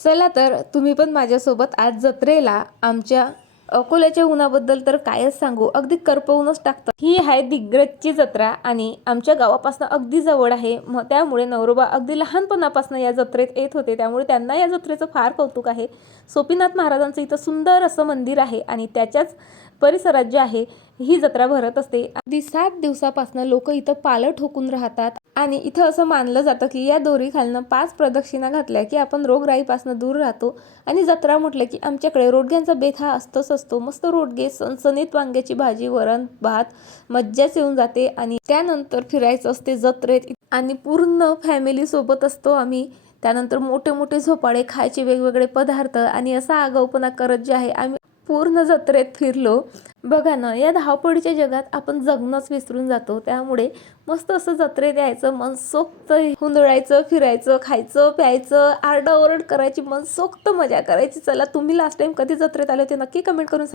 चला तर तुम्ही पण माझ्यासोबत आज जत्रेला आमच्या अकोल्याच्या उन्हाबद्दल तर कायच सांगू, अगदी करपवूनच टाकतं। ही आहे दिग्रजची जत्रा आणि आमच्या गावापासून अगदी जवळ आहे। मग त्यामुळे नवरोबा अगदी लहानपणापासून या जत्रेत येत होते, त्यामुळे त्यांना या जत्रेचं फार कौतुक आहे। सोपीनाथ महाराजांचं इथं सुंदर असं मंदिर आहे आणि त्याच्याच परिसरात जे आहे ही जत्रा भरत असते। अगदी 7 दिवसापासून लोक इथं पालं ठोकून राहतात आणि इथं असं मानलं जातं की या दोरीखालनं 5 प्रदक्षिणा घातल्या की आपण रोगराईपासून दूर राहतो। आणि जत्रा म्हटलं की आमच्याकडे रोडग्यांचा बेत हा असतो। मस्त रोडगे, सणसणीत वांग्याची भाजी, वरण भात, मज्जाच येऊन जाते। आणि त्यानंतर फिरायचं असते जत्रेत आणि पूर्ण फॅमिली सोबत असतो आम्ही। त्यानंतर मोठे मोठे झोपाळे खायचे, वेगवेगळे पदार्थ आणि असा आगाऊपणा करत जे आहे आम्ही पूर्ण जत्रेत फिरलो। बघा ना, या धावपळीच्या जगात आपण जगणंच विसरून जातो, त्यामुळे मस्त असं जत्रेत यायचं, मनसोक्त हुंदडायचं, फिरायचं, खायचं प्यायचं, आरडाओरड करायची, मनसोक्त मजा करायची। चला, तुम्ही लास्ट टाइम कधी जत्रेत आले ते नक्की कमेंट करून